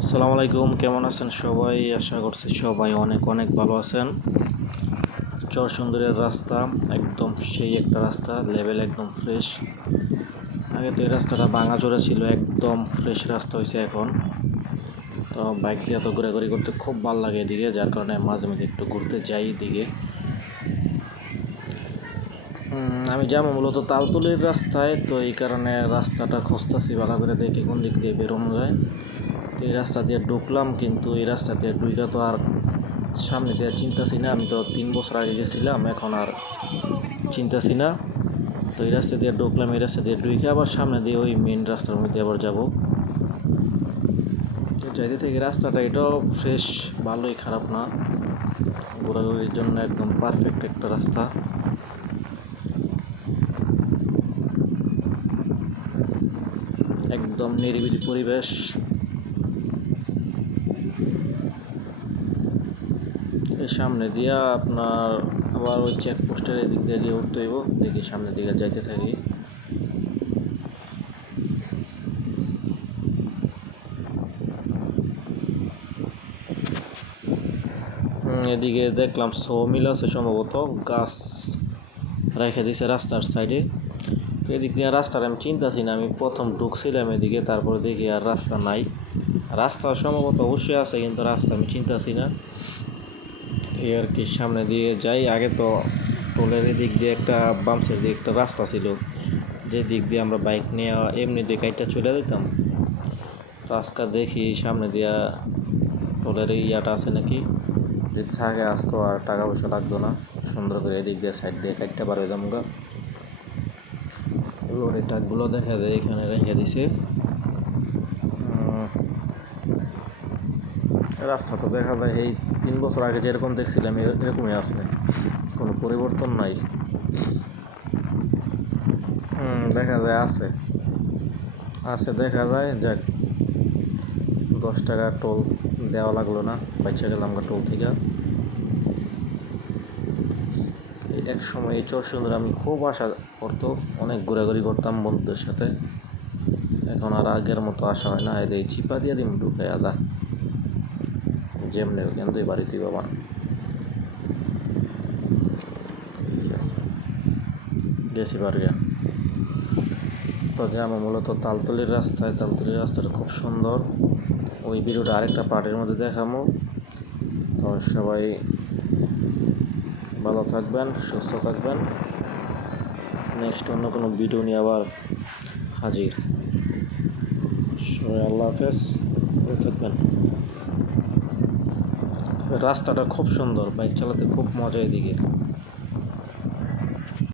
আসসালামু আলাইকুম, কেমন আছেন সবাই? আশা করছি সবাই অনেক অনেক ভালো আছেন। চর সুন্দরের রাস্তা একদম সেই একটা রাস্তা লেভেল একদম ফ্রেশ আগে তো এই রাস্তাটা ভাঙা চড়ে ছিল, একদম ফ্রেশ রাস্তা হয়েছে এখন। তো বাইক দিয়ে এত ঘোরাঘুরি করতে খুব ভালো লাগে এদিকে, যার কারণে মাঝে মাঝে একটু ঘুরতে যাই এদিকে। আমি যাব মূলত তালতলির রাস্তায়, তো এই কারণে রাস্তাটা খুঁজতেছি ভালো করে দেখি কোন দিক দিয়ে বেরোনো যায়। তো এই রাস্তা দিয়ে ঢুকলাম, কিন্তু এই রাস্তা দিয়ে ঢুকা তো আর সামনে দিয়ে চিন্তাছি না। আমি তো তিন বছর আগে গেছিলাম, এখন আর চিন্তাছি না। তো এই রাস্তা দিয়ে ঢুকলাম, এই রাস্তা দিয়ে ঢুকে আবার সামনে দিয়ে ওই মেন রাস্তার মধ্যে আবার যাব। তো যাইতে থেকে রাস্তাটা এটাও ফ্রেশ ভালোই খারাপ না। ঘোরাঘুরির জন্য একদম পারফেক্ট একটা রাস্তা একদম নিরিবিলি পরিবেশ। এই সামনে দিয়া আপনার আবার ওই চেকপোস্টের এদিক দিয়ে গিয়ে উঠতে হইব, দেখি সামনের দিকে যাইতে থাকি। এদিকে দেখলাম সৌমিল আছে সম্ভবত, গাছ। রেখে দিছে রাস্তার সাইডে। তো এদিক দিয়ে রাস্তার আমি চিন্তাছি না, আমি প্রথম ঢুকছিলাম এদিকে, তারপরে দেখি আর রাস্তা নাই। রাস্তা সম্ভবত অবশ্যই আছে, কিন্তু রাস্তা আমি চিন্তাছি না। এই আর কি, সামনে দিয়ে যাই। আগে তো টোলের এদিক দিয়ে একটা বামসের দিকে একটা রাস্তা ছিল। যে দিক দিয়ে আমরা বাইক নিয়ে এমনি দিয়ে গাড়িটা চলে যেতাম। তো দেখি সামনে দিয়া টোলের ইয়াটা আছে নাকি। যদি থাকে আজকে আর টাকা পয়সা লাগতো না, সুন্দর করে এদিক দিয়ে সাইড দিয়ে কাটতে পারবে দামগা লরি ট্রাকগুলো দেখা যায়, এখানে রেখে দিছে। রাস্তা তো দেখা যায়, এই তিন বছর আগে যেরকম দেখছিলাম এরকমই আছে। কোনো পরিবর্তন নাই। দেখা যায়, আছে। আছে, দেখা যায়, যাক। দশ টাকা টোল দেওয়া লাগল না বাচ্চা গেলাম টোল থেকে। এক সময় এই চর সুন্দর আমি খুব আশা করতো, অনেক ঘোরাঘুরি করতাম বন্ধুদের সাথে। এখন আর আগের মতো আশা হয় না, এই চিপা দিয়ে দিম, ঢুকে আদা। যেমনি ওখান থেকে বাড়িতে বাবা গেছি বাড়িয়া। তো যাব মূলত তালতলির রাস্তায় তালতলির রাস্তাটা খুব সুন্দর। ওই ভিডিওটা আরেকটা পার্টের মধ্যে দেখাবো। তো সবাই ভালো থাকবেন, সুস্থ থাকবেন। নেক্সট অন্য কোনো ভিডিও নিয়ে আবার হাজির। সবাই আল্লাহ হাফেজ থাকবেন। রাস্তাটা খুব সুন্দর, বাইক চালাতে খুব মজা এদিকে।